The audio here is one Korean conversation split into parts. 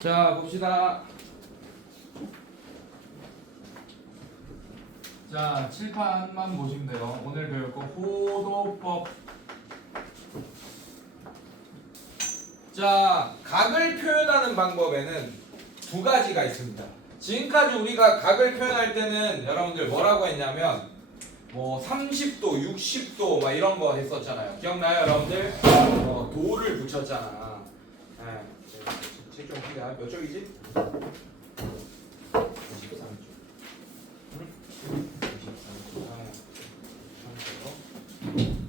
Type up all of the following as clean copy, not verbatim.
자, 봅시다. 자, 칠판만 보시면 돼요. 오늘 배울 거 호도법. 자, 각을 표현하는 방법에는 두 가지가 있습니다. 지금까지 우리가 각을 표현할 때는 여러분들 뭐라고 했냐면 뭐 30도, 60도 막 이런 거 했었잖아요. 기억나요, 여러분들? 도를 붙였잖아. 책 좀 크게. 몇 쪽이지? 23쪽.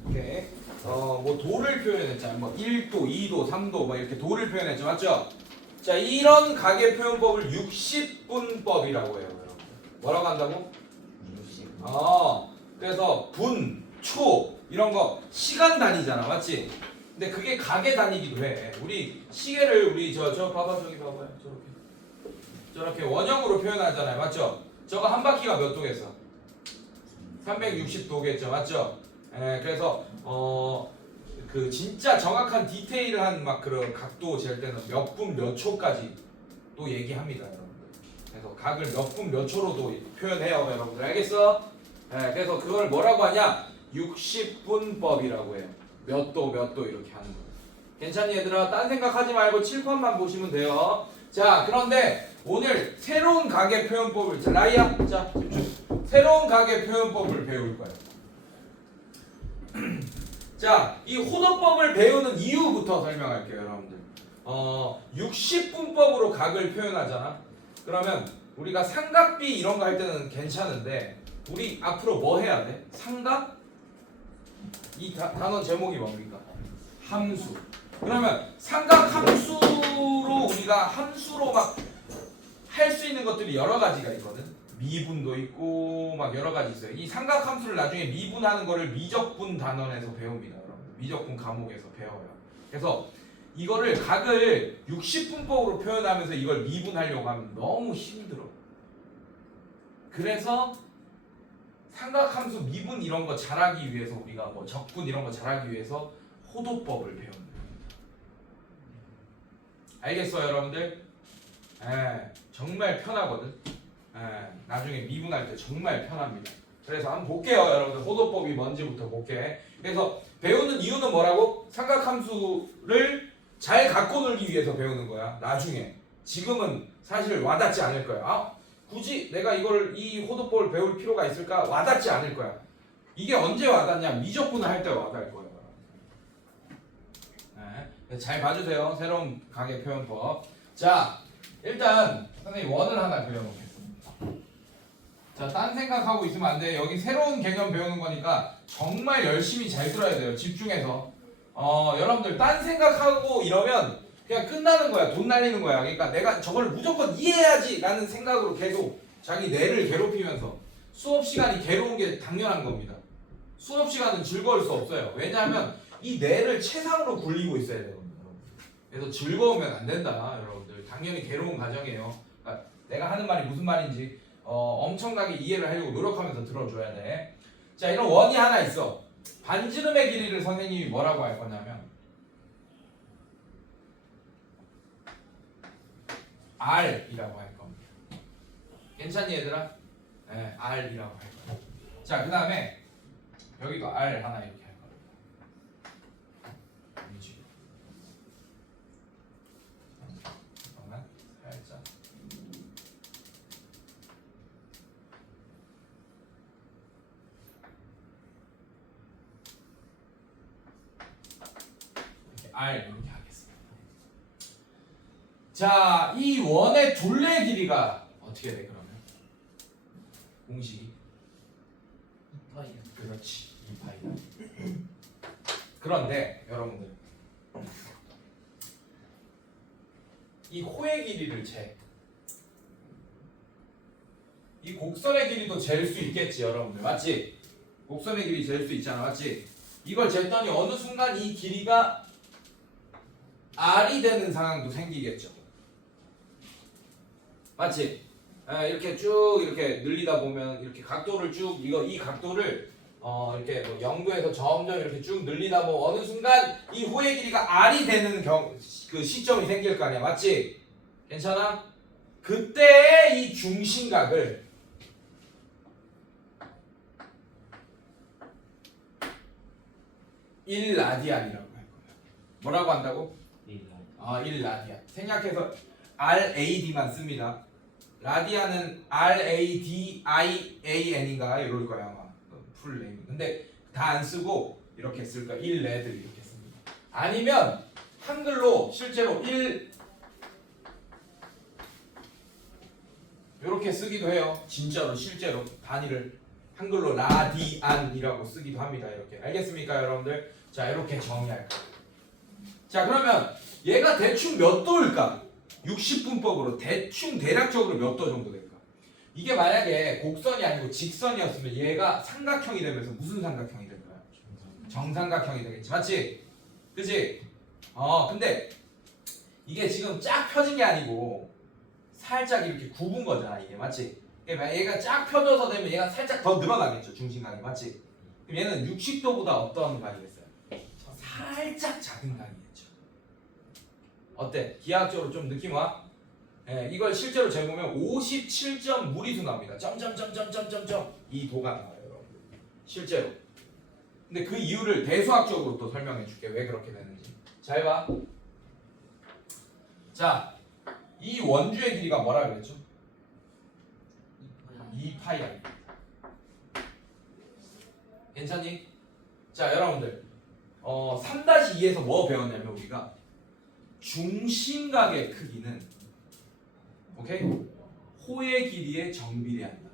오케이. 뭐 도를 표현했잖아요. 뭐 1도, 2도, 3도 뭐 이렇게 도를 표현했죠. 맞죠? 자, 이런 각의 표현법을 60분법이라고 해요. 여러분. 뭐라고 한다고? 60. 그래서 분, 초 이런 거 시간 단위잖아. 맞지? 근데 그게 각의 단위기도 해. 우리 시계를 우리 저 봐봐, 저기 봐봐요. 저렇게 원형으로 표현하잖아요. 맞죠? 저거 한 바퀴가 몇 도겠어? 360도겠죠. 맞죠? 그래서 그 진짜 정확한 디테일한 막 그런 각도 잴 때는 몇 분 몇 초까지 또 얘기합니다, 여러분들. 그래서 각을 몇 분 몇 초로도 표현해요, 여러분들. 알겠어? 그래서 그걸 뭐라고 하냐? 60분법이라고 해요. 몇 도 이렇게 하는 거예요. 괜찮니, 얘들아? 딴 생각하지 말고 칠판만 보시면 돼요. 자, 그런데 오늘 새로운 각의 표현법을, 자, 라이야, 자, 집중. 새로운 각의 표현법을 배울 거예요. 자, 이 호도법을 배우는 이유부터 설명할게요, 여러분들. 60분법으로 각을 표현하잖아. 그러면 우리가 삼각비 이런 거 할 때는 괜찮은데 우리 앞으로 뭐 해야 돼? 삼각? 이 단원 제목이 뭡니까? 함수. 그러면 삼각 함수로 우리가 함수로 막 할 수 있는 것들이 여러 가지가 있거든. 미분도 있고 막 여러 가지 있어요. 이 삼각 함수를 나중에 미분하는 거를 미적분 단원에서 배웁니다, 여러분. 미적분 과목에서 배워요. 그래서 이거를 각을 60분법으로 표현하면서 이걸 미분하려고 하면 너무 힘들어. 그래서 삼각함수 미분 이런 거 잘하기 위해서 우리가 뭐 적분 이런 거 잘하기 위해서 호도법을 배웁니다. 알겠어요, 여러분들? 정말 편하거든. 나중에 미분할 때 정말 편합니다. 그래서 한번 볼게요, 여러분들. 호도법이 뭔지부터 볼게. 그래서 배우는 이유는 뭐라고? 삼각함수를 잘 갖고 놀기 위해서 배우는 거야. 나중에. 지금은 사실 와닿지 않을 거야. 굳이 내가 이 호도법을 배울 필요가 있을까? 와닿지 않을 거야. 이게 언제 와닿냐? 미적분을 할 때 와닿을 거예요. 잘 봐주세요. 새로운 각의 표현법. 자, 일단 선생님 원을 하나 그려놓겠습니다. 자, 딴 생각하고 있으면 안 돼. 여기 새로운 개념 배우는 거니까 정말 열심히 잘 들어야 돼요. 집중해서. 여러분들 딴 생각하고 이러면 그냥 끝나는 거야. 돈 날리는 거야. 그러니까 내가 저걸 무조건 이해해야지 라는 생각으로 계속 자기 뇌를 괴롭히면서 수업 시간이 괴로운 게 당연한 겁니다. 수업 시간은 즐거울 수 없어요. 왜냐하면 이 뇌를 최상으로 굴리고 있어야 되거든요. 그래서 즐거우면 안 된다, 여러분들. 당연히 괴로운 과정이에요. 그러니까 내가 하는 말이 무슨 말인지 엄청나게 이해를 하려고 노력하면서 들어줘야 돼. 자, 이런 원이 하나 있어. 반지름의 길이를 선생님이 뭐라고 할 거냐면 R이라고 할 겁니다. 괜찮니, 얘들아? R이라고 할 거야. 자, 그 다음에 여기도 R 하나 이렇게 할 겁니다. 잠깐만, 살짝. 이렇게 R 이렇게 하겠습니다. 자, 이 원의 둘레 길이가 어떻게 돼, 그러면? 공식이? 2파이. 그렇지, 2파이. 그런데 여러분들 이 호의 길이를 이 곡선의 길이도 잴 수 있겠지, 여러분들. 맞지? 곡선의 길이 잴 수 있잖아. 맞지? 이걸 쟀더니 어느 순간 이 길이가 R이 되는 상황도 생기겠죠. 맞지? 이렇게 쭉 이렇게 늘리다 보면 이렇게 각도를 쭉 이 각도를 이렇게 뭐 0도에서 점점 이렇게 쭉 늘리다 보면 어느 순간 이 호의 길이가 R이 되는 그 시점이 생길 거 아니야. 맞지? 괜찮아? 그때 이 중심각을 (1라디안이라고) 할 거야. 뭐라고 한다고? 1라디안. 생략해서 RAD만 씁니다. 라디안은 RADIAN인가 이럴 거야 아마 풀 네임. 근데 다 안 쓰고 이렇게 쓸 거야. 1레드 이렇게 씁니다. 아니면 한글로 실제로 1 이렇게 쓰기도 해요. 진짜로 실제로 단위를 한글로 라디안이라고 쓰기도 합니다. 이렇게 알겠습니까 여러분들? 자 이렇게 정의할 거예요. 자 그러면 얘가 대충 몇 도일까? 60분법으로 대충 대략적으로 몇 도 정도 될까? 이게 만약에 곡선이 아니고 직선이었으면 얘가 삼각형이 되면서 무슨 삼각형이 될까요? 정삼각형이 되겠지, 맞지? 그치? 근데 이게 지금 쫙 펴진 게 아니고 살짝 이렇게 굽은 거잖아 이게, 맞지? 그러니까 얘가 쫙 펴져서 되면 얘가 살짝 더 늘어나겠죠, 중심각이, 맞지? 그럼 얘는 60도보다 어떤 각이겠어요? 살짝 작은 각이겠죠. 어때? 기하학적으로 좀 느낌 와? 예, 이걸 실제로 재보면 57점 무리수 나옵니다. 점점점점점점점 이 도가 나와요, 여러분. 실제로. 근데 그 이유를 대수학적으로 또 설명해 줄게. 왜 그렇게 되는지. 잘 봐. 자, 이 원주의 길이가 뭐라 그랬죠? 2파이. 괜찮니? 자, 여러분들. 3-2에서 뭐 배웠냐면 우리가 중심각의 크기는 오케이? 호의 길이에 정비례한다.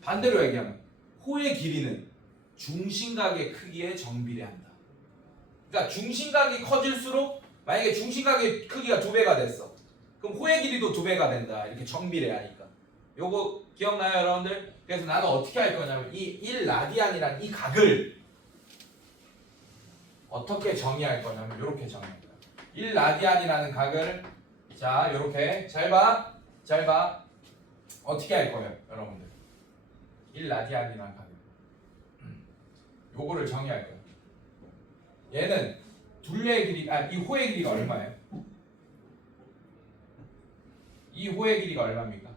반대로 얘기하면 호의 길이는 중심각의 크기에 정비례한다. 그러니까 중심각이 커질수록 만약에 중심각의 크기가 2배가 됐어. 그럼 호의 길이도 2배가 된다. 이렇게 정비례하니까. 요거 기억나요, 여러분들? 그래서 나는 어떻게 할 거냐면 이 1라디안이란 이 각을 어떻게 정의할 거냐면 이렇게 정의할 거야. 1라디안이라는 각을 자, 요렇게 잘 봐. 잘 봐. 어떻게 할 거예요, 여러분들? 1라디안이라는 각을. 요거를 정의할 거예요. 얘는 둘레의 길이, 이 호의 길이가 얼마예요? 이 호의 길이가 얼마입니까?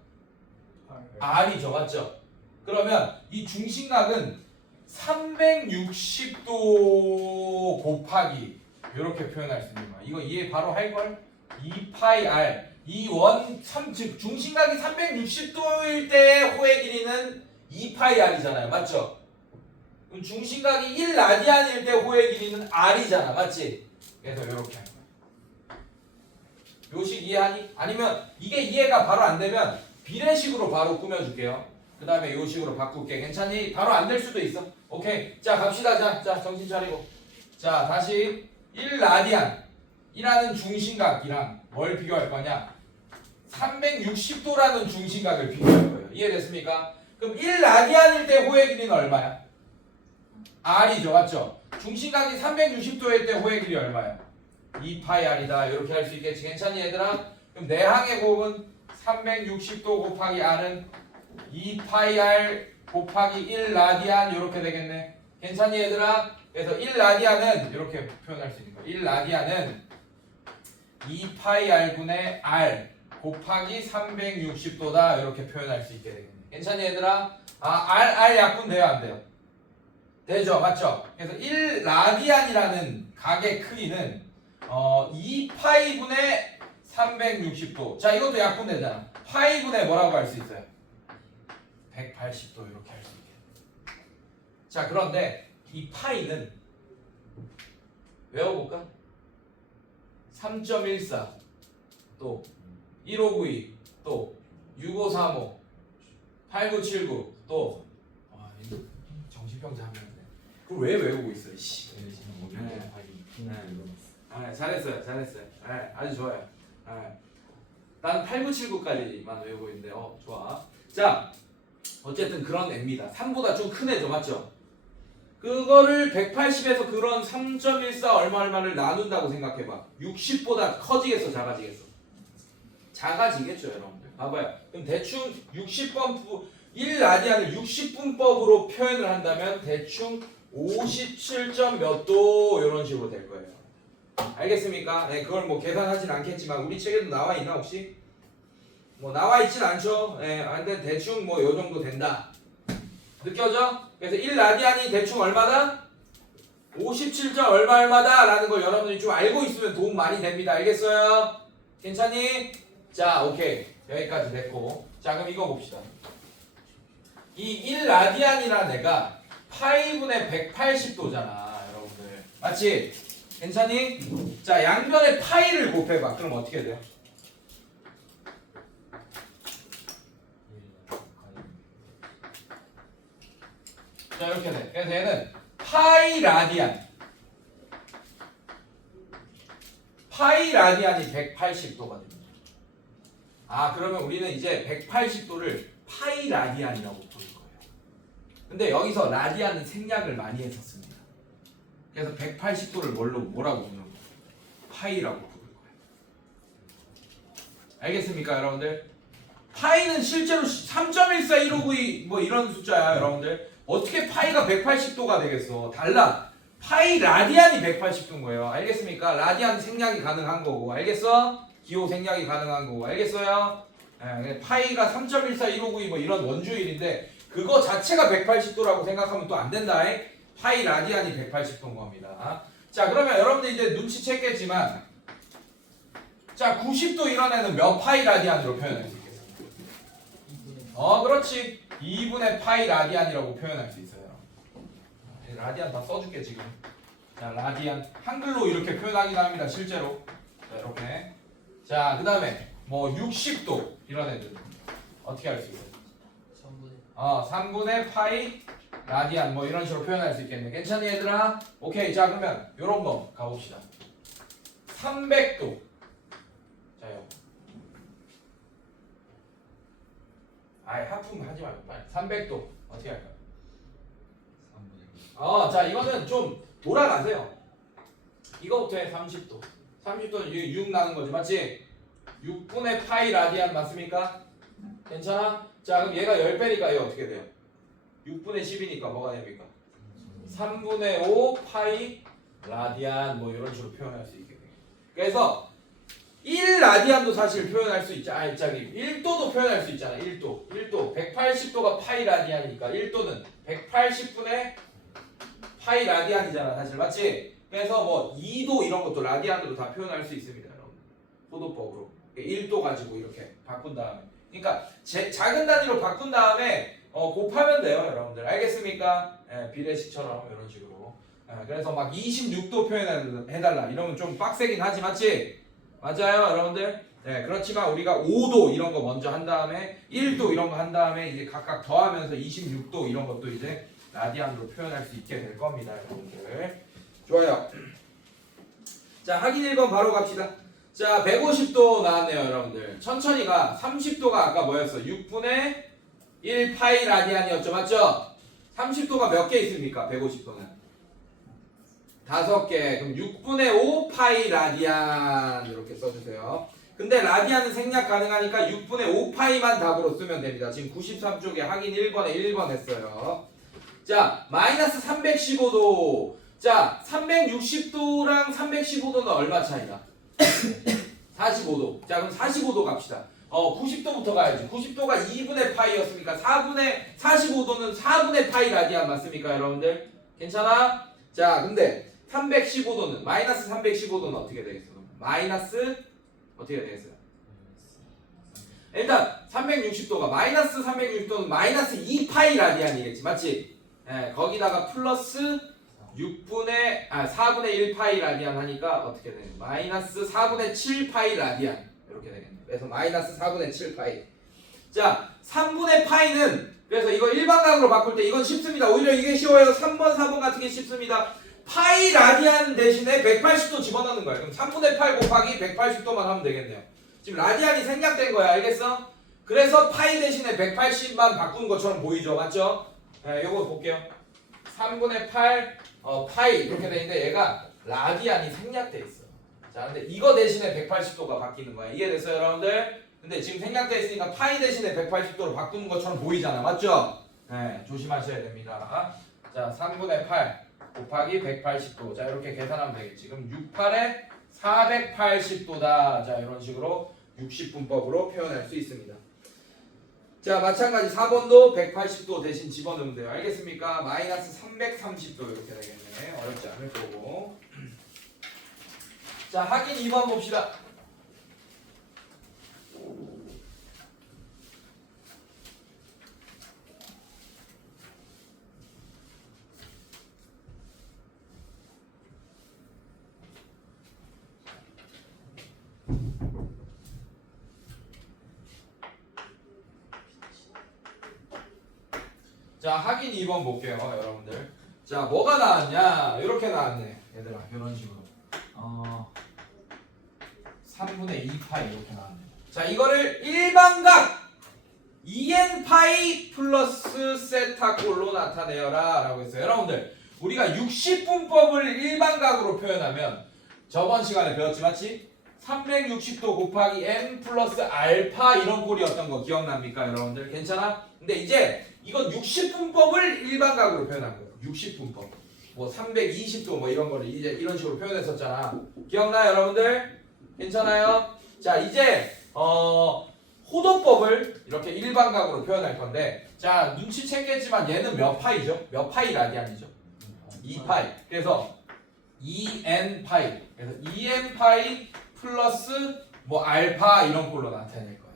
R이죠, 맞죠? 그러면 이 중심각은 360도 곱하기 이렇게 표현할 수 있는 거야. 이거 이해 바로 할걸? 2파이 R. 즉 중심각이 360도일 때 호의 길이는 2파이 R이잖아요, 맞죠? 그럼 중심각이 1라디안일 때 호의 길이는 R이잖아, 맞지? 그래서 이렇게 할 거야. 요식 이해하니? 아니면 이게 이해가 바로 안 되면 비례식으로 바로 꾸며줄게요. 그 다음에 요식으로 바꿀게. 괜찮니? 바로 안 될 수도 있어. 오케이. 자 갑시다. 자 정신 차리고. 자 다시 1라디안이라는 중심각이랑 뭘 비교할 거냐? 360도라는 중심각을 비교할 거예요. 이해됐습니까? 그럼 1라디안일 때 호의 길이는 얼마야? R이죠, 맞죠? 중심각이 360도일 때 호의 길이 얼마야? 2파이 R이다. 이렇게 할 수 있겠지. 괜찮니 얘들아? 그럼 내항의 곱은 360도 곱하기 R은 2파이 R 곱하기 1라디안 이렇게 되겠네. 괜찮니 얘들아? 그래서 1라디안은 이렇게 표현할 수 있는 거야. 1라디안은 2파이 R분의 R 곱하기 360도다 이렇게 표현할 수 있게 되겠네. 괜찮니 얘들아? R 약분 돼요 안 돼요? 되죠, 맞죠? 그래서 1라디안이라는 각의 크기는 2파이분의 360도. 자 이것도 약분되잖아. 파이분의 뭐라고 할 수 있어요? 180도 이렇게 할 수 있게. 자 그런데 이 파이는 외워볼까? 3.14 또 1592 또 6535 8979 또 정신병자 하면 돼. 그걸 왜 외우고 있어? 씨. 잘했어요. 아주 좋아요. 난 8979까지만 외우고 있는데 좋아. 자 어쨌든 그런 애입니다. 3보다 좀 큰 애죠, 맞죠? 그거를 180에서 그런 3.14 얼마를 나눈다고 생각해봐. 60보다 커지겠어, 작아지겠어? 작아지겠죠, 여러분들. 봐봐요. 그럼 대충 60번 1라디안을 60분법으로 표현을 한다면 대충 57점 몇 도 이런 식으로 될 거예요. 알겠습니까? 네, 그걸 뭐 계산하진 않겠지만 우리 책에도 나와 있나 혹시? 뭐 나와 있진 않죠. 네, 근데 대충 뭐 요 정도 된다. 느껴져? 그래서 1라디안이 대충 얼마다? 57점 얼마다 라는 걸 여러분들이 좀 알고 있으면 도움 많이 됩니다. 알겠어요? 괜찮니? 자, 오케이. 여기까지 됐고. 자, 그럼 이거 봅시다. 이 1라디안이라는 애가 파이분의 180도잖아, 여러분들. 맞지? 괜찮니? 자, 양변에 파이를 곱해봐. 그럼 어떻게 돼요? 자, 이렇게 돼. 그래서 얘는 파이 라디안. 파이 라디안이 180도가 됩니다. 아, 그러면 우리는 이제 180도를 파이 라디안이라고 부를 거예요. 근데 여기서 라디안은 생략을 많이 했었습니다. 그래서 180도를 뭐라고 부르는 거예요? 파이라고 부를 거예요. 알겠습니까, 여러분들? 파이는 실제로 3.14159 뭐 이런 숫자야, 여러분들. 어떻게 파이가 180도가 되겠어? 달라. 파이 라디안이 180도인 거예요. 알겠습니까? 라디안 생략이 가능한 거고. 알겠어? 기호 생략이 가능한 거고. 알겠어요? 네, 파이가 3.14159 뭐 이런 원주율인데 그거 자체가 180도라고 생각하면 또 안 된다. 파이 라디안이 180도인 겁니다. 자, 그러면 여러분들 이제 눈치챘겠지만 자, 90도 이런 애는 몇 파이 라디안으로 표현할 수 있겠어? 그렇지. 2분의 파이 라디안이라고 표현할 수 있어요. 라디안 다 써줄게 지금. 자, 라디안 한글로 이렇게 표현하긴 합니다. 실제로. 자, 이렇게. 자, 그 다음에 뭐 60도 이런 애들 어떻게 할 수 있어요? 3분의 파이 라디안 뭐 이런 식으로 표현할 수 있겠네. 괜찮니 얘들아? 오케이. 자, 그러면 요런 거 가봅시다. 300도. 자요. 아예 하품 하지 말고 빨리. 300도 어떻게 할까요? 자, 이거는 좀 돌아가세요. 이거부터 해. 30도. 30도는 6 나는 거지, 맞지? 6분의 파이 라디안 맞습니까? 괜찮아? 자, 그럼 얘가 10배니까 얘 어떻게 돼요? 6분의 10이니까 뭐가 됩니까? 3분의 5 파이 라디안 뭐 이런 식으로 표현할 수 있게 돼요. 그래서 1라디안도 사실 표현할 수 있잖아. 1도도 표현할 수 있잖아. 1도. 180도가 파이 라디안이니까 1도는 180분의 파이 라디안이잖아. 사실 맞지? 그래서 뭐 2도 이런 것도 라디안으로 다 표현할 수 있습니다. 여러분. 포도법으로. 1도 가지고 이렇게 바꾼 다음에. 그러니까 작은 단위로 바꾼 다음에 곱하면 돼요. 여러분들. 알겠습니까? 비례식처럼 이런 식으로. 그래서 막 26도 표현해달라. 이러면 좀 빡세긴 하지. 맞지? 맞아요, 여러분들? 네, 그렇지만 우리가 5도 이런 거 먼저 한 다음에 1도 이런 거 한 다음에 이제 각각 더하면서 26도 이런 것도 이제 라디안으로 표현할 수 있게 될 겁니다, 여러분들. 좋아요. 자, 확인 1번 바로 갑시다. 자, 150도 나왔네요, 여러분들. 천천히 가. 30도가 아까 뭐였어? 6분의 1 파이 라디안이었죠, 맞죠? 30도가 몇 개 있습니까? 150도는 5개. 그럼 6분의 5 파이 라디안 이렇게 써주세요. 근데 라디안은 생략 가능하니까 6분의 5 파이만 답으로 쓰면 됩니다. 지금 93쪽에 확인 1번에 1번 했어요. 자, 마이너스 315도. 자, 360도랑 315도는 얼마 차이다? 45도. 자, 그럼 45도 갑시다. 90도부터 가야지. 90도가 2분의 파이였으니까 45도는 4분의 파이 라디안 맞습니까, 여러분들? 괜찮아? 자, 근데 315도는 마이너스 315도는 어떻게 되겠어? 마이너스 어떻게 되겠어요? 일단 360도가 마이너스 360도는 마이너스 2파이 라디안이겠지, 맞지? 거기다가 플러스 4분의 1 파이 라디안 하니까 어떻게 되냐? 마이너스 4분의 7 파이 라디안 이렇게 되겠네. 그래서 마이너스 4분의 7 파이. 자, 3분의 파이는 그래서 이거 일반각으로 바꿀 때 이건 쉽습니다. 오히려 이게 쉬워요. 3번, 4번 같은 게 쉽습니다. 파이 라디안 대신에 180도 집어넣는 거예요. 그럼 3분의 8 곱하기 180도만 하면 되겠네요. 지금 라디안이 생략된 거야. 알겠어? 그래서 파이 대신에 180만 바꾼 것처럼 보이죠. 맞죠? 요거 볼게요. 3분의 8 파이 이렇게 돼 있는데 얘가 라디안이 생략돼 있어. 자, 근데 이거 대신에 180도가 바뀌는 거야. 이해됐어요, 여러분들? 근데 지금 생략돼 있으니까 파이 대신에 180도로 바꾸는 것처럼 보이잖아. 맞죠? 조심하셔야 됩니다. 자, 3분의 8 곱하기 180도. 자, 이렇게 계산하면 되겠지. 그럼 6, 8에 480도다. 자, 이런 식으로 60분법으로 표현할 수 있습니다. 자, 마찬가지 4번도 180도 대신 집어넣으면 돼요. 알겠습니까? 마이너스 330도 이렇게 되겠네. 어렵지 않을 거고. 자, 확인 2번 봅시다. 자, 확인 2번 볼게요, 여러분들. 자, 뭐가 나왔냐? 이렇게 나왔네, 얘들아. 이런 식으로. 3분의 2파이 이렇게 나왔네. 자, 이거를 일반각 2n파이 플러스 세타꼴로 나타내어라 라고 했어요. 여러분들, 우리가 60분법을 일반각으로 표현하면 저번 시간에 배웠지, 맞지? 360도 곱하기 n 플러스 알파 이런 꼴이었던 거 기억납니까, 여러분들? 괜찮아? 근데 이제 이건 60분법을 일반각으로 표현한 거예요. 60분법. 뭐 320도 뭐 이런 거를 이제 이런 식으로 표현했었잖아. 기억나요, 여러분들? 괜찮아요? 자, 이제 호도법을 이렇게 일반각으로 표현할 건데, 자, 눈치챘겠지만 얘는 몇 파이죠? 몇 파이 라디안이죠? 2파이. 그래서 2n 파이. 그래서 2n 파이 플러스 뭐 알파 이런 꼴로 나타낼 거야.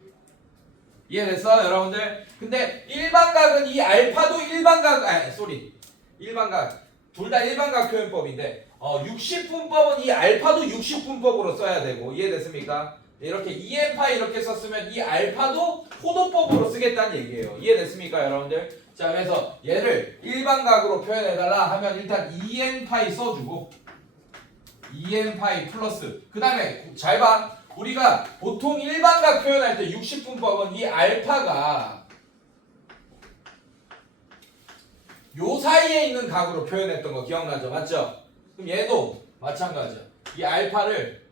이렇게. 이해됐어, 여러분들? 근데 일반각은 이 알파도 일반각 둘 다 일반각 표현법인데 60분법은 이 알파도 60분법으로 써야 되고, 이해됐습니까? 이렇게 2n파이 이렇게 썼으면 이 알파도 호도법으로 쓰겠다는 얘기예요. 이해됐습니까, 여러분들? 자, 그래서 얘를 일반각으로 표현해달라 하면 일단 2n파이 써주고 2n파이 플러스, 그 다음에 잘 봐. 우리가 보통 일반각 표현할 때 60분법은 이 알파가 요 사이에 있는 각으로 표현했던 거 기억나죠? 맞죠? 그럼 얘도 마찬가지야. 이 알파를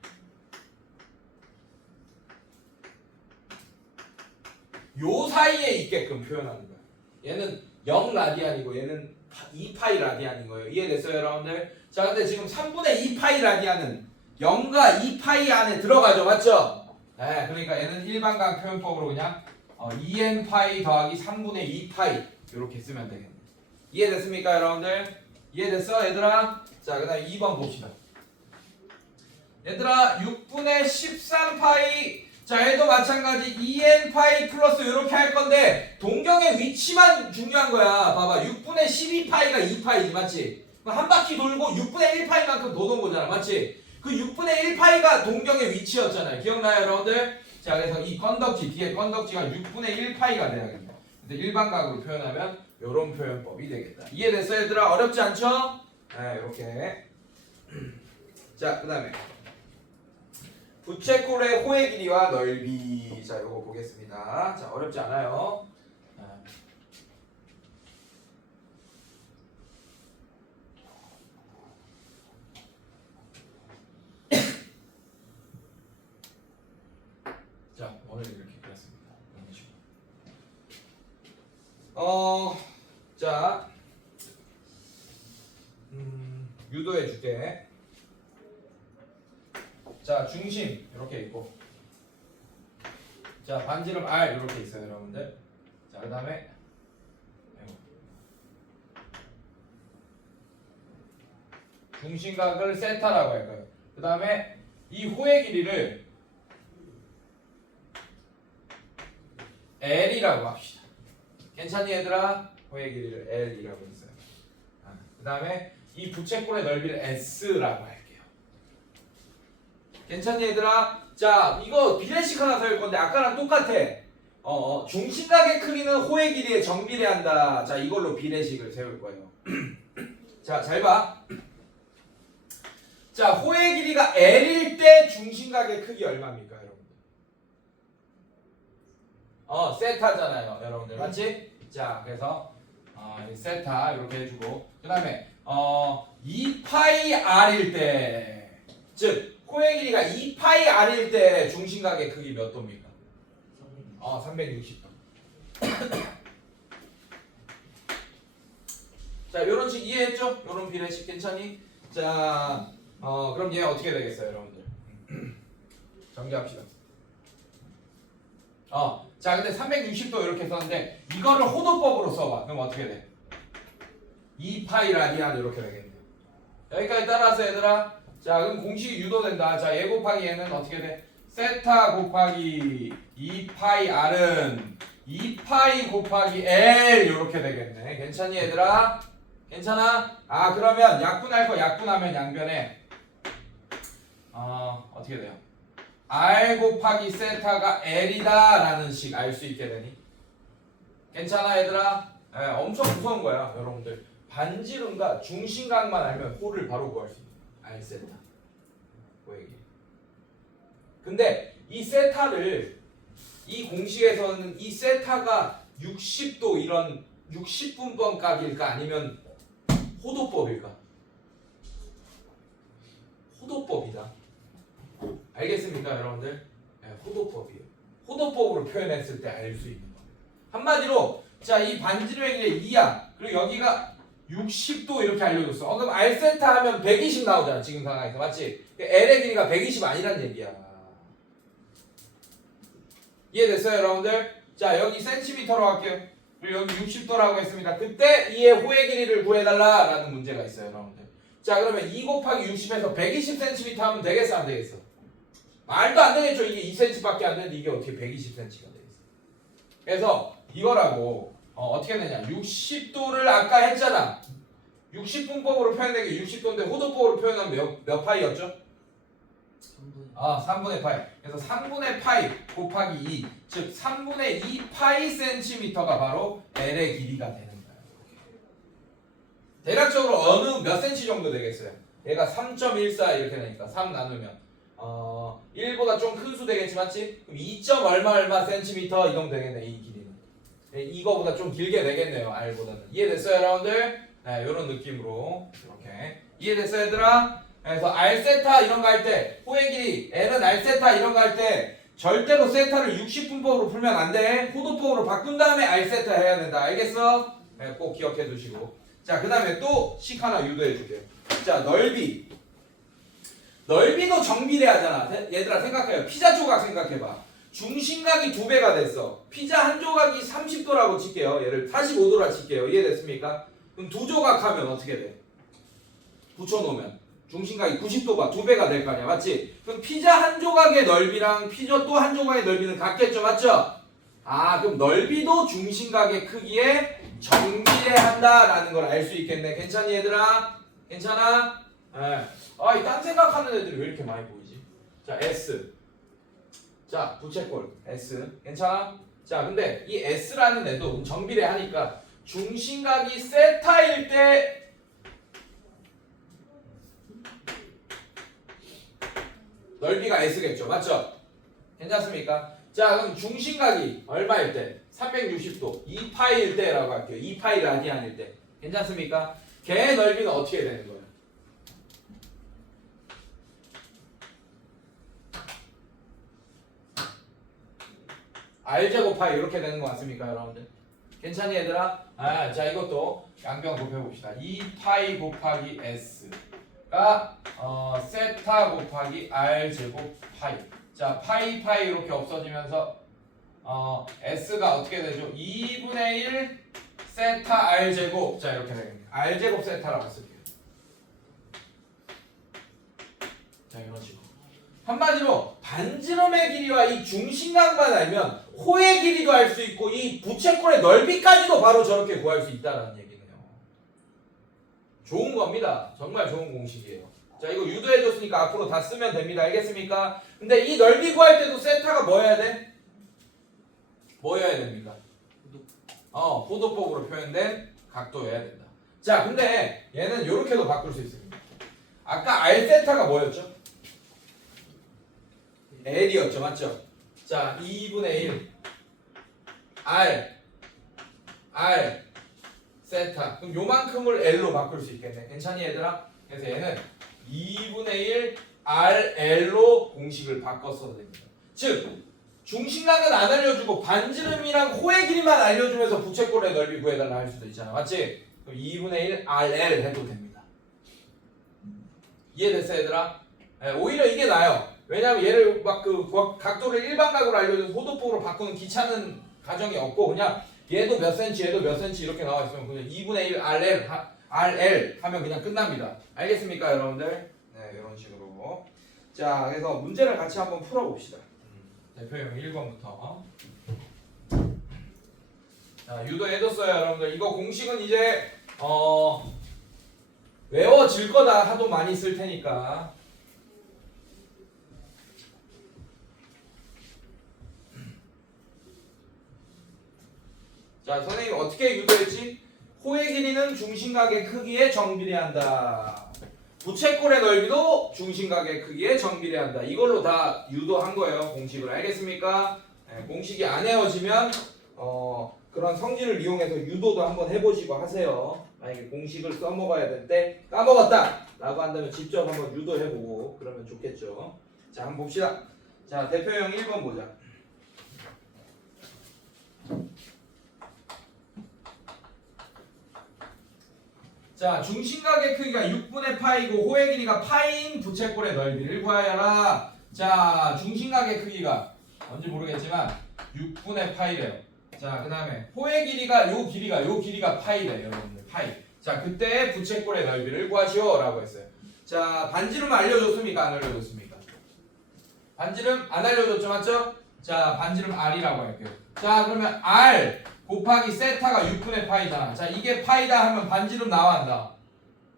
요 사이에 있게끔 표현하는 거야. 얘는 0 라디안이고 얘는 2파이 라디안인 거예요. 이해됐어요, 여러분들? 자, 근데 지금 3분의 2파이 라디안은 0과 2파이 안에 들어가죠, 맞죠? 네, 그러니까 얘는 일반각 표현법으로 그냥 2n파이 더하기 3분의 2파이 이렇게 쓰면 되겠네. 이해됐습니까, 여러분들? 이해됐어, 얘들아? 자, 그 다음에 2번 봅시다. 얘들아, 6분의 13파이. 자, 얘도 마찬가지 2n파이 플러스 이렇게 할 건데 동경의 위치만 중요한 거야. 봐봐, 6분의 12파이가 2파이지, 맞지? 한 바퀴 돌고 6분의 1파이만큼 도는 거잖아, 맞지? 그 6분의 1파이가 동경의 위치였잖아요. 기억나요, 여러분들? 자, 그래서 이 건덕지, 뒤에 건덕지가 6분의 1파이가 돼야겠네. 근데 일반각으로 표현하면 요런 표현법이 되겠다. 이해됐어요, 얘들아? 어렵지 않죠? 네, 이렇게. 자, 그 다음에 부채꼴의 호의 길이와 넓이. 자, 요거 보겠습니다. 자, 어렵지 않아요. 자, 오늘 이렇게 그렸습니다. 이런 식으로. 자, 유도해 줄게. 자, 중심 이렇게 있고, 자, 반지름 R 이렇게 있어요, 여러분들. 자, 그 다음에 중심각을 세타라고 할 거예요. 그 다음에 이 호의 길이를 L이라고 합시다. 괜찮니, 얘들아? 호의 길이를 L이라고 했어요. 그 다음에 이 부채꼴의 넓이를 S라고 할게요. 괜찮니, 얘들아? 자, 이거 비례식 하나 세울 건데 아까랑 똑같아. 중심각의 크기는 호의 길이에 정비례한다. 자, 이걸로 비례식을 세울 거예요. 자, 잘 봐. 자, 호의 길이가 L일 때 중심각의 크기 얼마입니까, 여러분들? 세타잖아요, 여러분들. 맞지? 자, 그래서 세타 이렇게 해주고, 그 다음에 2파이 R일 때, 즉 호의 길이가 2파이 R일 때 중심각의 크기 몇 도입니까? 360도. 자, 요런 식 이해했죠? 요런 비례식 괜찮니? 자, 그럼 얘 어떻게 되겠어요, 여러분들? 정리합시다. 자, 근데 360도 이렇게 썼는데 이거를 호도법으로 써봐. 그럼 어떻게 돼? 2파이 라디안 이렇게 되겠네요. 여기까지 따라서 얘들아. 자, 그럼 공식이 유도된다. 자, 얘 곱하기 얘는 어떻게 돼? 세타 곱하기 2파이 r은 2파이 곱하기 l 이렇게 되겠네. 괜찮니 얘들아? 괜찮아? 그러면 약분할 거 약분하면 양변에 어떻게 돼요? r 곱하기 세타가 l이다 라는 식 알 수 있게 되니? 괜찮아 얘들아? 엄청 무서운 거야 여러분들. 반지름과 중심각만 알면 호를 바로 구할 수 있어. r 세타 호에게. 근데 이 세타를 이 공식에서는 이 세타가 60도 이런 60분번 각일까 아니면 호도법일까? 호도법이다. 알겠습니까 여러분들? 호도법이에요. 호도법으로 표현했을 때 알 수 있는 거. 한마디로 자, 이 반지름의 길이 2야. 그리고 여기가 60도 이렇게 알려줬어. 그럼 R세타 하면 120 나오잖아 지금 상황에서. 맞지? L의 길이가 120 아니란 얘기야. 이해됐어요 여러분들? 자, 여기 센티미터로 할게요. 그리고 여기 60도라고 했습니다. 그때 이의 호의 길이를 구해달라 라는 문제가 있어요 여러분들. 자, 그러면 2 곱하기 60에서 120cm 하면 되겠어 안 되겠어? 말도 안 되겠죠. 이게 2cm 밖에 안 되는데 이게 어떻게 120cm가 되겠어? 그래서 이거라고 어떻게 되냐, 60도를 아까 했잖아. 60분법으로 표현된 게 60도인데 호도법으로 표현하면 몇 파이였죠? 3분의 파이. 그래서 3분의 파이 곱하기 2, 즉 3분의 2 파이 센티미터가 바로 L의 길이가 되는 거예요. 대략적으로 어느 몇 센치 정도 되겠어요? 얘가 3.14 이렇게 되니까 3 나누면 1보다 좀 큰 수 되겠지, 맞지? 그럼 2. 얼마 센티미터 이 정도 되겠네, 이 길이는. 이거보다 좀 길게 되겠네요, R보다는. 이해됐어요, 여러분들? 네, 이런 느낌으로 이렇게. 이해됐어요, 얘들아? 그래서 R세타 이런 거 할 때, 호의 길이 L은 R세타 이런 거 할 때 절대로 세타를 60분법으로 풀면 안 돼. 호도법으로 바꾼 다음에 R세타 해야 된다. 알겠어? 네, 꼭 기억해 두시고. 자, 그 다음에 또 식 하나 유도해 줄게요. 자, 넓이. 넓이도 정비례하잖아. 얘들아 생각해요. 피자 조각 생각해봐. 중심각이 2배가 됐어. 피자 한 조각이 30도라고 칠게요. 얘를 45도라 칠게요. 이해됐습니까? 그럼 두 조각 하면 어떻게 돼? 붙여놓으면 중심각이 90도가 2배가 될 거 아니야. 맞지? 그럼 피자 한 조각의 넓이랑 피자 또 한 조각의 넓이는 같겠죠. 맞죠? 그럼 넓이도 중심각의 크기에 정비례한다라는 걸 알 수 있겠네. 괜찮니 얘들아? 괜찮아? 이 딴 생각하는 애들이 왜 이렇게 많이 보이지? 자, S. 자, 부채꼴 S. 괜찮아? 자, 근데 이 S라는 애도 정비례하니까 중심각이 세타일 때 넓이가 S겠죠. 맞죠? 괜찮습니까? 자, 그럼 중심각이 얼마일 때? 360도 2파이일 때라고 할게요. 2파이 라디안일 때. 괜찮습니까? 걔의 넓이는 어떻게 되는 거예요? R제곱 파이 이렇게 되는 거 맞습니까 여러분들? 괜찮니 얘들아? 자, 이것도 양변 곱해봅시다. 2파이 곱하기 S가 세타 곱하기 R제곱 파이. 자, 파이 이렇게 없어지면서 S가 어떻게 되죠? 2분의 1 세타 R제곱. 자, 이렇게 되겠네요. R제곱 세타라고 쓸게요. 자, 이런 식으로. 한마디로 반지름의 길이와 이 중심각만 알면 호의 길이도 알 수 있고 이 부채꼴의 넓이까지도 바로 저렇게 구할 수 있다는 얘기네요. 좋은 겁니다. 정말 좋은 공식이에요. 자, 이거 유도해줬으니까 앞으로 다 쓰면 됩니다. 알겠습니까? 근데 이 넓이 구할 때도 세타가 뭐여야 돼? 뭐여야 됩니까? 호도법으로 표현된 각도여야 된다. 자, 근데 얘는 이렇게도 바꿀 수 있습니다. 아까 R세타가 뭐였죠? L이었죠. 맞죠? 자, 2분의 1 R 세타. 그럼 요만큼을 L로 바꿀 수 있겠네. 괜찮니 얘들아? 그래서 얘는 2분의 1 RL로 공식을 바꿨어도 됩니다. 즉 중심각은 안 알려주고 반지름이랑 호의 길이만 알려주면서 부채꼴의 넓이 구해달라 할 수도 있잖아. 맞지? 그럼 2분의 1 RL 해도 됩니다. 이해됐어요 얘들아? 예, 오히려 이게 나아요. 왜냐면 얘를 막 그 각도를 일반각으로 알려줘서 호도폭으로 바꾸는 귀찮은 과정이 없고 그냥 얘도 몇 센치 얘도 몇 센치 이렇게 나와 있으면 그냥 2분의 1 RL 하면 그냥 끝납니다. 알겠습니까 여러분들? 네 이런 식으로. 자 그래서 문제를 같이 한번 풀어봅시다. 대표형 1번부터. 자 유도해뒀어요 여러분들. 이거 공식은 이제 외워질 거다. 하도 많이 쓸 테니까. 자 선생님 어떻게 유도했지? 호의 길이는 중심각의 크기에 정비례한다. 부채꼴의 넓이도 중심각의 크기에 정비례한다. 이걸로 다 유도한 거예요. 공식을. 알겠습니까? 네, 공식이 안 외워지면 그런 성질을 이용해서 유도도 한번 해보시고 하세요. 만약에 공식을 써먹어야 될 때 까먹었다 라고 한다면 직접 한번 유도해보고 그러면 좋겠죠. 자 한번 봅시다. 자 대표형 1번 보자. 자 중심각의 크기가 6분의 파이고 호의 길이가 파인 부채꼴의 넓이를 구하여라. 자 중심각의 크기가 뭔지 모르겠지만 6분의 파이래요. 자 그 다음에 호의 길이가 요 길이가 파이래요 여러분들. 파이. 자 그때 부채꼴의 넓이를 구하시오 라고 했어요. 자 반지름 알려줬습니까 안 알려줬습니까? 반지름 안 알려줬죠 맞죠? 자 반지름 R이라고 할게요. 자 그러면 R 곱하기 세타가 6분의 파이잖아. 자 이게 파이다 하면 반지름 나와 안 나와?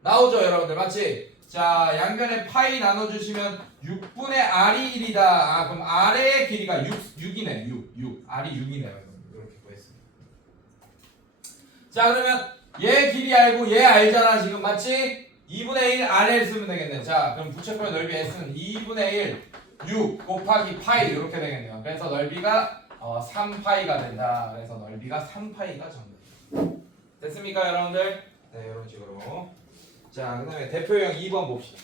나오죠 여러분들 맞지? 자 양변에 파이 나눠주시면 6분의 R이 1이다. 아 그럼 R의 길이가 6이네 6 R이 6이네요. 이렇게 구했습니다. 자 그러면 얘 길이 알고 얘 알잖아 지금 맞지? 2분의 1 RL 쓰면 되겠네. 자 그럼 부채꼴의 넓이 S는 2분의 1 6 곱하기 파이 이렇게 되겠네요. 그래서 넓이가 3파이가 된다. 그래서 넓이가 3파이가 정답. 됐습니까 여러분들? 네 이런 식으로. 자 그 다음에 대표형 2번 봅시다.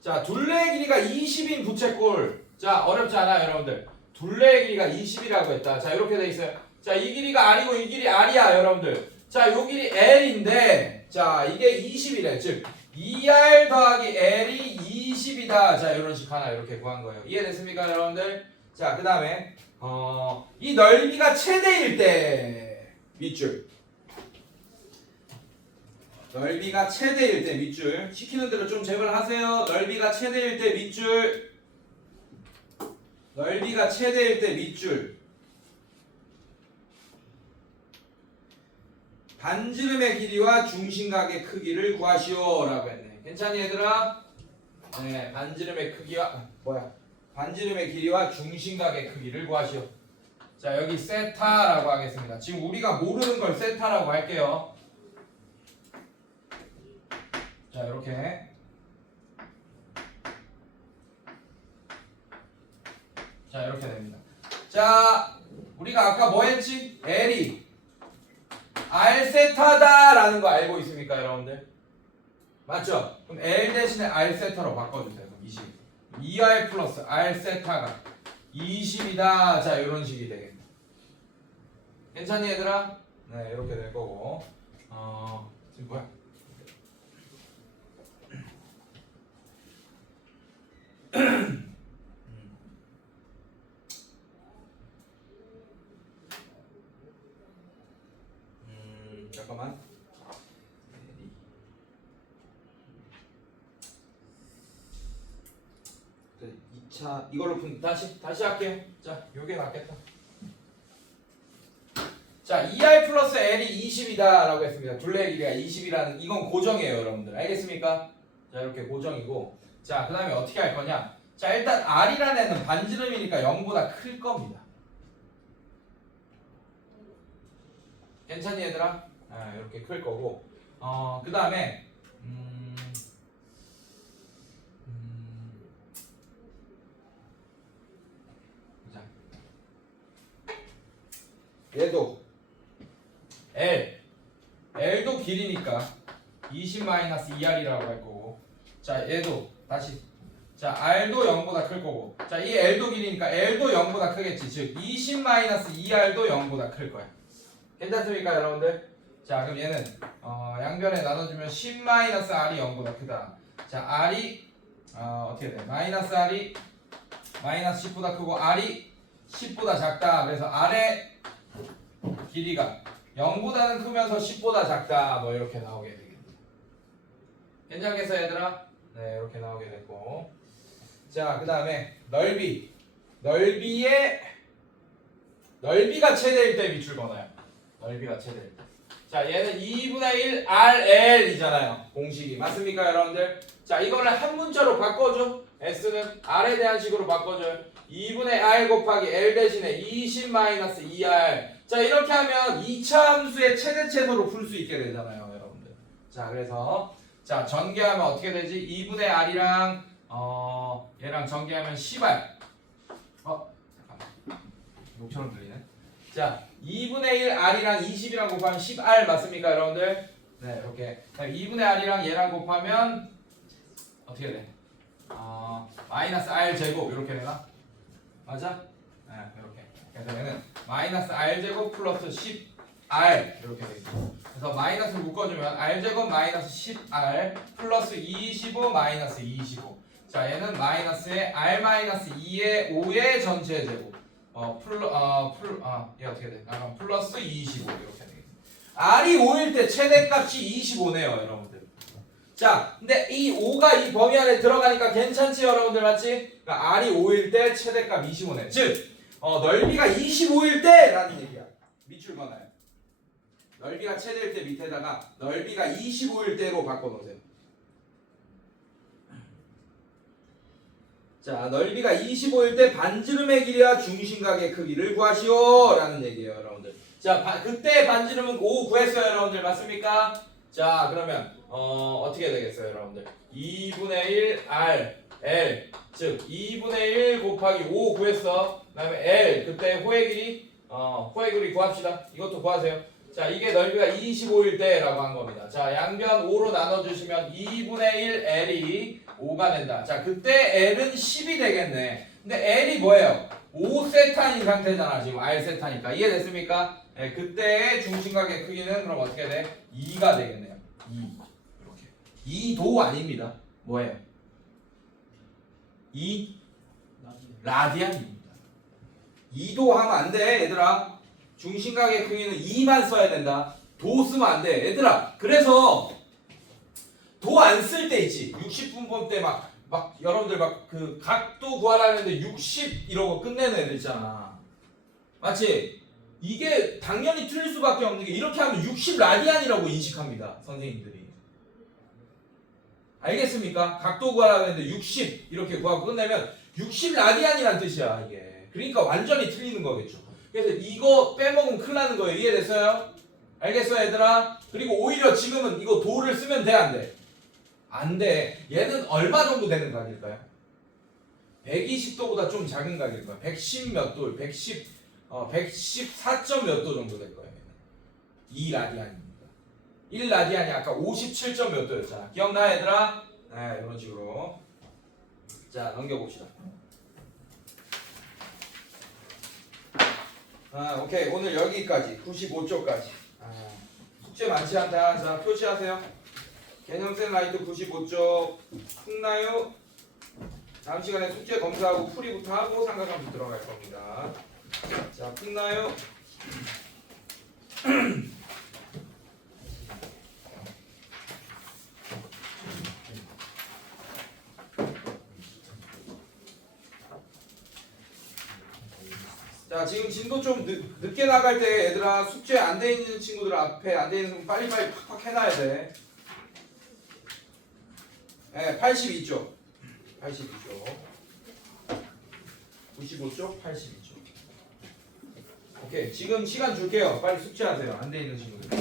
자 둘레의 길이가 20인 부채꼴. 자 어렵지 않아요 여러분들. 둘레의 길이가 20이라고 했다. 자 이렇게 돼 있어요. 자 이 길이가 R이고 이 길이 R이야 여러분들. 자 요 길이 L인데 자 이게 20이래. 즉 2R 더하기 L이 20이다. 자 이런 식 하나 이렇게 구한 거예요. 이해됐습니까 여러분들? 자 그 다음에 이 넓이가 최대일 때 밑줄. 넓이가 최대일 때 밑줄. 시키는 대로 좀 제발 하세요. 넓이가 최대일 때 밑줄. 넓이가 최대일 때 밑줄. 반지름의 길이와 중심각의 크기를 구하시오 라고 했네. 괜찮니 얘들아? 네 반지름의 크기와 반지름의 길이와 중심각의 크기를 구하시오. 자 여기 세타라고 하겠습니다. 지금 우리가 모르는 걸 세타라고 할게요. 자 이렇게. 자 이렇게 됩니다. 자 우리가 아까 뭐 했지? L이 R세타다 라는 거 알고 있습니까 여러분들? 맞죠? 그럼 L 대신에 R세타로 바꿔주세요. 그럼 20 2R 플러스 R세타가 20이다. 자 이런 식이 되겠네. 괜찮니 얘들아? 네 이렇게 될 거고. 지금 뭐야? 잠깐만. 2차 이걸로 다시 할게요. 자, 요게 낫겠다. 자, 2R 플러스 L이 20이다라고 했습니다. 둘레의 길이가 20이라는 이건 고정이에요, 여러분들. 알겠습니까? 자, 이렇게 고정이고. 자, 그다음에 어떻게 할 거냐? 자, 일단 R이라는 애는 반지름이니까 0보다 클 겁니다. 괜찮니 얘들아? 아, 이렇게 클 거고. 그다음에 얘도 L도 길이니까 20-2R이라고 할 거고. 자 얘도 다시 자 R도 0보다 클 거고. 자 이 L도 길이니까 L도 0보다 크겠지. 즉 20-2R도 0보다 클 거야. 괜찮습니까 여러분들? 자 그럼 얘는 양변에 나눠주면 10-r이 0보다 크다. 자 r이 어떻게 돼? 마이너스 r이 마이너스 10보다 크고 r이 10보다 작다. 그래서 r의 길이가 0보다는 크면서 10보다 작다. 뭐 이렇게 나오게 되겠네. 괜찮겠어 얘들아? 네 이렇게 나오게 됐고. 자 그 다음에 넓이가 최대일 때 밑줄 그어놔요. 넓이가 최대일 때. 자 얘는 2분의 1 RL이잖아요. 공식이 맞습니까 여러분들? 자 이거를 한 문자로 바꿔줘. S는 R에 대한 식으로 바꿔줘요. 2분의 R 곱하기 L 대신에 20-2R. 자 이렇게 하면 2차 함수의 최대 최소로 풀 수 있게 되잖아요 여러분들. 자 그래서 자 전개하면 어떻게 되지? 2분의 R이랑 얘랑 전개하면 10R. 잠깐만 욕처럼 들리네. 자 2분의 1 R이랑 20이랑 곱하면 10R 맞습니까 여러분들? 네 이렇게 2분의 R이랑 얘랑 곱하면 어떻게 돼? 마이너스 R 제곱 이렇게 되나? 맞아? 네 이렇게. 그래서 얘는 마이너스 R 제곱 플러스 10R 이렇게 되겠죠. 그래서 마이너스를 묶어주면 R 제곱 마이너스 10R 플러스 25 마이너스 25. 자 얘는 마이너스에 R 마이너스 2의 5의 전체 제곱. 얘 어떻게 돼? 플러스 25 이렇게 되겠죠. R이 5일 때 최대값이 25네요 여러분들. 자 근데 이 5가 이 범위 안에 들어가니까 괜찮지 여러분들 맞지? 그러니까 R이 5일 때 최대값 25네. 즉 넓이가 25일 때 라는 얘기야. 밑줄 그어놔요. 넓이가 최대일 때 밑에다가 넓이가 25일 때로 바꿔놓으세요. 자 넓이가 25일 때 반지름의 길이와 중심각의 크기를 구하시오 라는 얘기예요 여러분들. 자 그때 반지름은 5 구했어요 여러분들 맞습니까? 자 그러면 어떻게 되겠어요 여러분들? 2분의 1 R L 즉 2분의 1 곱하기 5 구했어. 그 다음에 L 그때 호의 길이 구합시다. 이것도 구하세요. 자 이게 넓이가 25일 때라고 한 겁니다. 자 양변 5로 나눠주시면 2분의 1 L이 5가 된다. 자 그때 L은 10이 되겠네. 근데 L이 뭐예요? 5세타인 상태잖아 지금 R세타니까. 이해됐습니까? 네, 그때의 중심각의 크기는 그럼 어떻게 돼? 2가 되겠네요. 2 이렇게 2도 아닙니다. 뭐예요? 2 라디안입니다. 2도 하면 안 돼 얘들아. 중심각의 크기는 2만 써야 된다. 도 쓰면 안 돼 얘들아. 그래서 도 안 쓸 때 있지. 60분법 때 막 여러분들 막 그 각도 구하라는데 60 이러고 끝내는 애들 있잖아. 맞지? 이게 당연히 틀릴 수밖에 없는 게 이렇게 하면 60 라디안이라고 인식합니다 선생님들이. 알겠습니까? 각도 구하라고 했는데 60 이렇게 구하고 끝내면 60 라디안이란 뜻이야 이게. 그러니까 완전히 틀리는 거겠죠. 그래서 이거 빼먹으면 큰일 나는 거예요. 이해됐어요? 알겠어 얘들아? 그리고 오히려 지금은 이거 도를 쓰면 돼 안 돼? 안 돼. 얘는 얼마 정도 되는 각일까요? 120도보다 좀 작은 각일 거야. 110 몇 도, 114점 몇 도 정도 될 거예요. 2라디안입니다. 1라디안이 아까 57점 몇 도였잖아. 기억나 얘들아? 네, 이런 식으로. 자, 넘겨봅시다. 오케이. 오늘 여기까지. 95쪽까지. 숙제 많지 않다. 자, 표시하세요. 개념센 라이트 95쪽. 훅나요? 다음 시간에 숙제 검사하고 풀이부터 하고 삼각함수 들어갈 겁니다. 자, 훅나요? 자, 지금 진도 좀 늦게 나갈 때 얘들아 숙제 안 돼 있는 친구들 앞에 안 돼 있는 분 빨리빨리 팍팍 해놔야 돼. 네, 82쪽. 82쪽. 95쪽, 82쪽. 오케이, 지금 시간 줄게요. 빨리 숙제하세요. 안 돼 있는 친구들.